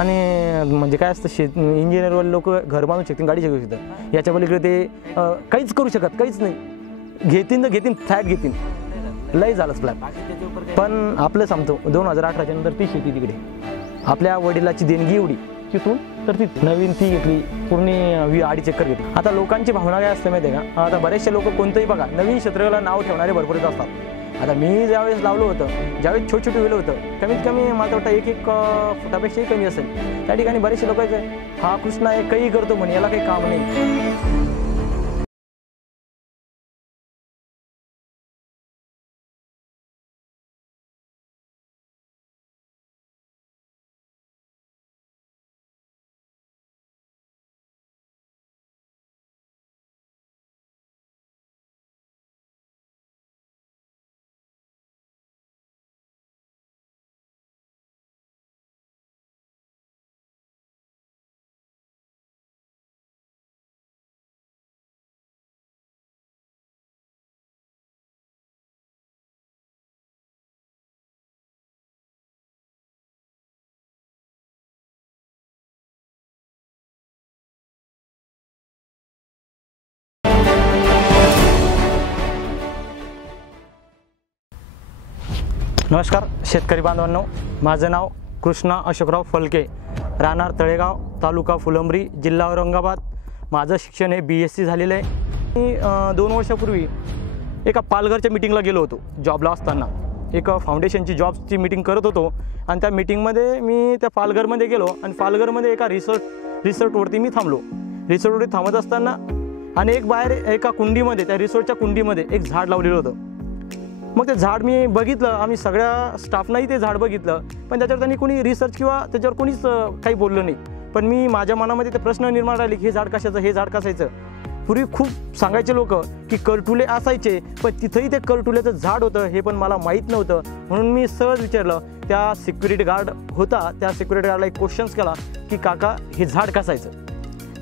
आणि म्हणजे काय असतं इंजिनियरवाले लोक घर बांधू शकतील, गाडी शिकू शकतात, याच्या पलीकडे ते काहीच करू शकत, काहीच नाही. घेतील तर घेतील, फ्लॅट घेतील, लय झालंच फ्लॅट. पण आपलं सांगतो 2018च्या नंतर ती शेती तिकडे आपल्या वडिलाची देणगी एवढी तिथून तर ती नवीन ती घेतली, पूर्ण 2.5 एकर घेतली. आता लोकांची भावना काय असते माहिती आहे का, आता बरेचसे लोक कोणतंही बघा नवीन क्षेत्राला नाव ठेवणारे भरपूर असतात. आता मी ज्यावेळेस लावलं होतं, ज्यावेळेस छोट वेलं होतं, कमीत कमी मला वाटतं 1 फुटापेक्षाही कमी असेल, त्या ठिकाणी बरेचसे लोक हा कृष्णा हे काही करतो म्हणे, याला काही काम नाही. नमस्कार शेतकरी बांधवांनो, माझं नाव कृष्णा अशोकराव फलके, राहणार तळेगाव, तालुका फुलंब्री, जिल्हा औरंगाबाद. माझं शिक्षण हे BSc झालेलं आहे. मी 2 वर्षापूर्वी एका पालघरच्या मीटिंगला गेलो होतो. जॉबला असताना एक फाउंडेशनची जॉबची मीटिंग करत होतो आणि त्या मीटिंगमध्ये मी त्या पालघरमध्ये गेलो आणि पालघरमध्ये एका रिसॉर्टवरती मी थांबलो. रिसॉर्टवरती थांबत असताना आणि एक बाहेर एका कुंडीमध्ये, त्या रिसॉर्टच्या कुंडीमध्ये एक झाड लावलेलं होतं. मग ते झाड मी बघितलं, आम्ही सगळ्या स्टाफनाही ते झाड बघितलं, पण त्याच्यावर त्यांनी कोणी रिसर्च किंवा त्याच्यावर कोणीच काही बोललं नाही. पण मी माझ्या मनामध्ये ते प्रश्न निर्माण राहिले की हे झाड कशाचं, हे झाड कसायचं. पूर्वी खूप सांगायचे लोक की करटुले असायचे, पण तिथंही ते करटुल्याचं झाड होतं हे पण मला माहीत नव्हतं. म्हणून मी सहज विचारलं, त्या सिक्युरिटी गार्ड होता, त्या सिक्युरिटी गार्डला एक क्वेश्चन्स केला की काका हे झाड कसायचं.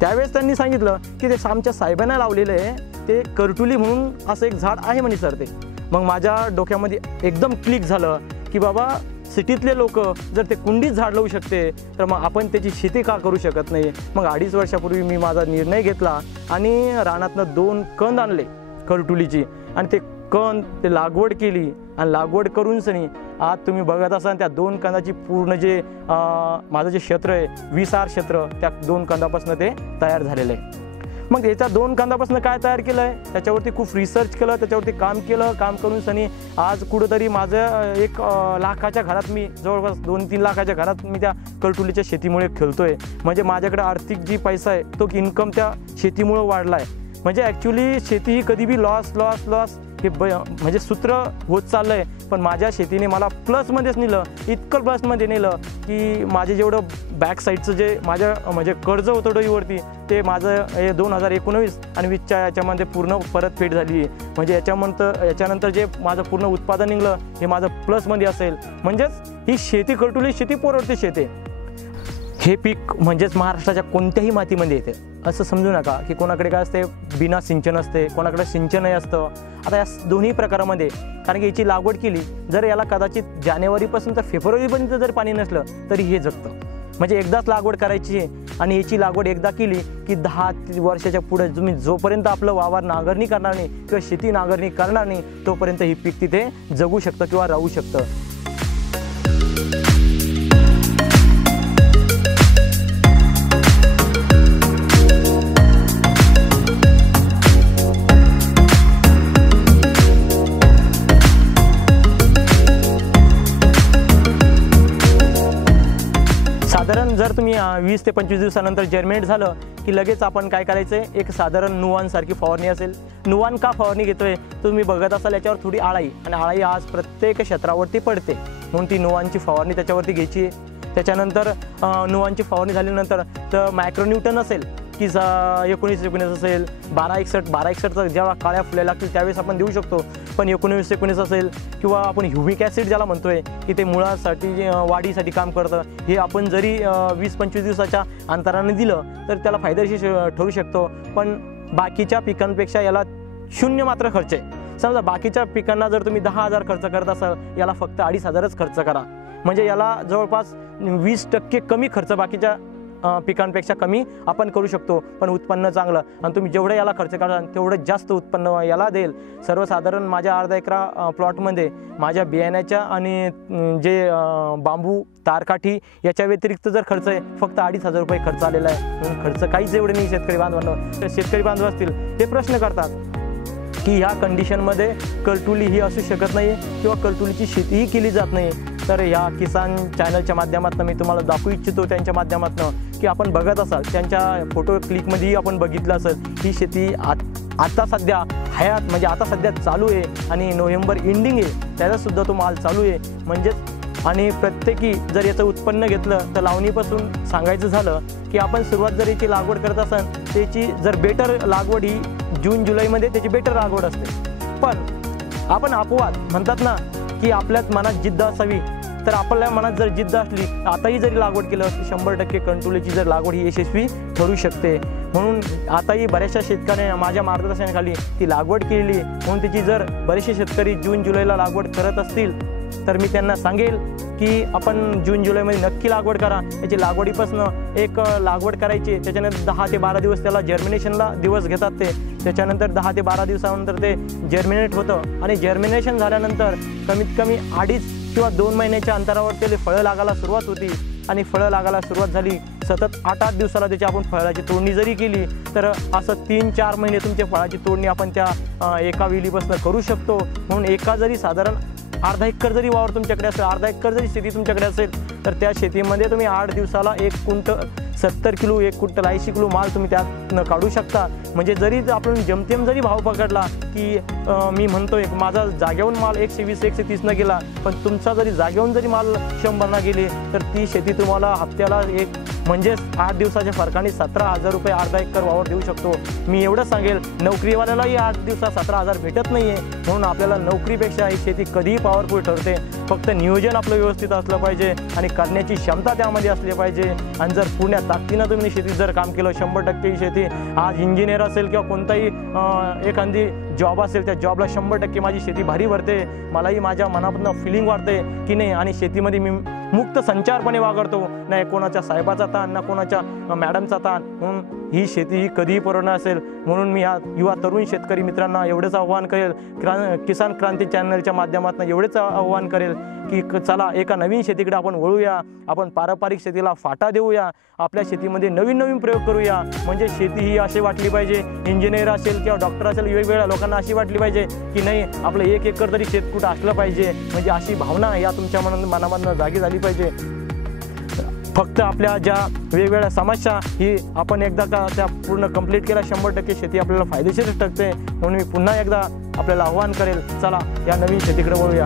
त्यावेळेस त्यांनी सांगितलं की ते आमच्या साहेबांना लावलेलं आहे, ते करटुली म्हणून असं एक झाड आहे म्हणे सर ते. मग माझ्या डोक्यामध्ये एकदम क्लिक झालं की बाबा सिटीतले लोक जर ते कुंडीत झाड लावू शकते तर मग आपण त्याची शेती का करू शकत नाही. मग 2.5 वर्षापूर्वी मी माझा निर्णय घेतला आणि रानातनं 2 कंद आणले करटुलीची आणि ते कंद ते लागवड केली आणि लागवड करून सनी आज तुम्ही बघत असाल त्या 2 कंदाची पूर्ण जे माझं जे क्षेत्र आहे 20 क्षेत्र त्या 2 कंदापासून ते तयार झालेलं आहे. मग याच्या 2 कंदापासून काय तयार केलं आहे त्याच्यावरती खूप रिसर्च केलं, त्याच्यावरती काम केलं. काम करून सनी आज कुठंतरी माझं 1 लाखाच्या घरात मी जवळपास 2-3 लाखाच्या घरात मी त्या करटुलीच्या शेतीमुळे खेळतोय. म्हणजे माझ्याकडे आर्थिक जी पैसा आहे तो इन्कम त्या शेतीमुळे वाढला आहे. म्हणजे ॲक्च्युली शेती ही कधी बी लॉस हे म्हणजे सूत्र होत चाललं आहे, पण माझ्या शेतीने मला प्लसमध्येच नेलं, इतकं प्लसमध्ये नेलं की माझे जेवढं बॅक साईडचं जे माझ्या म्हणजे कर्ज होतं डोईवरती ते माझं हे 2019 आणि 20च्या याच्यामध्ये पूर्ण परतफेड झाली. म्हणजे याच्यानंतर जे माझं पूर्ण उत्पादन निघलं हे माझं प्लसमध्ये असेल. म्हणजेच ही शेती करटुली शेती परवडते शेती. हे पीक म्हणजेच महाराष्ट्राच्या कोणत्याही मातीमध्ये येते असं समजू नका की कोणाकडे काय असते बिना सिंचन असते, कोणाकडे सिंचनही असतं. आता या दोन्ही प्रकारामध्ये कारण की याची लागवड केली जर याला कदाचित जानेवारीपासून तर फेब्रुवारीपर्यंत जर पाणी नसलं तरी हे जगतं. म्हणजे एकदाच लागवड करायची आणि याची लागवड एकदा केली की 10 वर्षाच्या पुढे तुम्ही जोपर्यंत आपलं वावर नांगरणी करणार नाही किंवा शेती नांगरणी करणार नाही तोपर्यंत ही पीक तिथे जगू शकतं किंवा राहू शकतं. साधारण जर तुम्ही 20 ते 25 दिवसानंतर जर्मिनेट झालं की लगेच आपण काय करायचं आहे, एक साधारण नुवानसारखी फवारणी असेल. नुवान का फवारणी घेतोय तुम्ही बघत असाल, याच्यावर थोडी आळाई आणि आळाई आज प्रत्येक क्षेत्रावरती पडते म्हणून ती नुवानची फवारणी त्याच्यावरती घ्यायची आहे. त्याच्यानंतर नुवानची फवारणी झाल्यानंतर तर मायक्रोन्यूटन असेल की 19-19 असेल, 12-61 जेव्हा काळ्या फुल्या लागतील त्यावेळेस आपण देऊ शकतो. पण 19-19 असेल किंवा आपण ह्युमिक ॲसिड ज्याला म्हणतोय की ते मुळासाठी वाढीसाठी काम करतं, हे आपण जरी 20-25 दिवसाच्या अंतराने दिलं तर त्याला फायदेशीर ठरू शकतो. पण बाकीच्या पिकांपेक्षा याला 0 मात्र खर्च आहे. समजा बाकीच्या पिकांना जर तुम्ही 10,000 खर्च करत असाल याला फक्त 2,500च खर्च करा. म्हणजे याला जवळपास 20% कमी खर्च बाकीच्या पिकांपेक्षा कमी आपण करू शकतो, पण उत्पन्न चांगलं. आणि तुम्ही जेवढं याला खर्च कराल तेवढं जास्त उत्पन्न याला देईल. सर्वसाधारण माझ्या अर्धा एकरा प्लॉटमध्ये माझ्या बियाण्याच्या आणि जे बांबू तारकाठी याच्या व्यतिरिक्त जर खर्च आहे फक्त 2,500 रुपये खर्च आलेला आहे. खर्च काहीच एवढे नाही शेतकरी बांधवांना. शेतकरी बांधव असतील ते प्रश्न करतात की ह्या कंडिशनमध्ये करटुली ही असू शकत नाही किंवा करटुलीची शेतीही केली जात नाही. तर ह्या किसान चॅनलच्या माध्यमातून मी तुम्हाला दाखवू इच्छितो त्यांच्या माध्यमातून की आपण बघत असाल त्यांच्या फोटो क्लिकमध्येही आपण बघितलं असेल ही शेती आता सध्या हयात म्हणजे आता सध्या चालू आहे आणि नोव्हेंबर एंडिंग आहे त्याचासुद्धा तो माल चालू आहे. म्हणजेच आणि प्रत्येकी जर याचं उत्पन्न घेतलं तर लावणीपासून सांगायचं झालं की आपण सुरुवात जर याची लागवड करत असाल त्याची जर बेटर लागवड ही जून जुलैमध्ये त्याची बेटर लागवड असते. पण आपण अपवाद म्हणतात ना की आपल्याच मनात जिद्द असावी, तर आपल्या मनात जर जिद्द असली आताही जरी लागवड केलं असती 100% कंटुलीची जर लागवड ही यशस्वी ठरू शकते. म्हणून आताही बऱ्याचशा शेतकऱ्यांनी माझ्या मार्गदर्शनाखाली ती लागवड केली. म्हणून त्याची जर बरेचसे शेतकरी जून जुलैला लागवड करत असतील तर मी त्यांना सांगेल की आपण जून जुलैमध्ये नक्की लागवड करा. याची लागवडीपासून एक लागवड करायची, त्याच्यानंतर 10 ते 12 दिवस त्याला जर्मिनेशनला दिवस घेतात ते. त्याच्यानंतर 10 ते 12 दिवसानंतर ते जर्मिनेट होतं आणि जर्मिनेशन झाल्यानंतर कमीत कमी 2.5 किंवा 2 महिन्याच्या अंतरावर त्याला फळं लागायला सुरुवात होती. आणि फळं लागायला सुरुवात झाली सतत 8-8 दिवसाला त्याची आपण फळाची तोडणी जरी केली तर असं 3-4 महिने तुमच्या फळाची तोडणी आपण त्या एका वेलीपासून करू शकतो. म्हणून एका जरी साधारण अर्धा एकर जरी वावर तुमच्याकडे असेल, अर्धा एकर जरी शेती तुमच्याकडे असेल तर त्या शेतीमध्ये तुम्ही 8 दिवसाला 1 क्विंटल 70 किलो 1 क्विंटल 80 किलो माल तुम्ही त्यातनं काढू शकता. म्हणजे जरी आपण जमतेम जरी भाव पकडला की मी म्हणतोय माझा जागेहून माल 120-130 न गेला, पण तुमचा जरी जागेहून जरी माल 100 न गेली तर ती शेती तुम्हाला हप्त्याला एक म्हणजेच 8 दिवसाच्या फरकाने 17,000 रुपये अर्धा एकर वावर देऊ शकतो. मी एवढं सांगेल नोकरीवाल्यालाही 8 दिवसात 17,000 भेटत नाही आहे. म्हणून आपल्याला नोकरीपेक्षा ही शेती कधीही पॉवरफुल ठरते. फक्त नियोजन आपलं व्यवस्थित असलं पाहिजे आणि करण्याची क्षमता त्यामध्ये असली पाहिजे. आणि जर पूर्ण ताकदीनं तुम्ही शेतीत जर काम केलं 100% ही शेती आज इंजिनियर असेल किंवा कोणताही एखादी जॉब असेल त्या जॉबला 100% माझी शेती भारी भरते, मलाही माझ्या मनापासून फिलिंग वाटते की नाही. आणि शेतीमध्ये मी मुक्त संचारपणे वागरतो, नाही कोणाच्या साहेबाचा ताण ना कोणाच्या मॅडमचा ताण. म्हणून ही शेती ही कधीही पूर्ण असेल. म्हणून मी ह्या युवा तरुण शेतकरी मित्रांना एवढंच आव्हान करेल, किसान क्रांती चॅनलच्या माध्यमातून एवढेच आव्हान करेल की चला एका नवीन शेतीकडे आपण वळूया. आपण पारंपरिक शेतीला फाटा देऊया, आपल्या शेतीमध्ये नवीन नवीन प्रयोग करूया. म्हणजे शेती ही अशी वाटली पाहिजे, इंजिनियर असेल किंवा डॉक्टर असेल वेगवेगळ्या लोकांना अशी वाटली पाहिजे की नाही आपलं 1 एकर तरी शेतकूट असलं पाहिजे. म्हणजे अशी भावना या तुमच्या मनामधनं जागी झाली पाहिजे. फक्त आपल्या ज्या वेगवेगळ्या समस्या ही आपण एकदा का त्या पूर्ण कंप्लीट केल्या 100% शेती आपल्याला फायदेशीर ठरते. म्हणून मी पुन्हा एकदा आपल्याला आव्हान करेल, चला या नवीन शेतीकडे वळूया.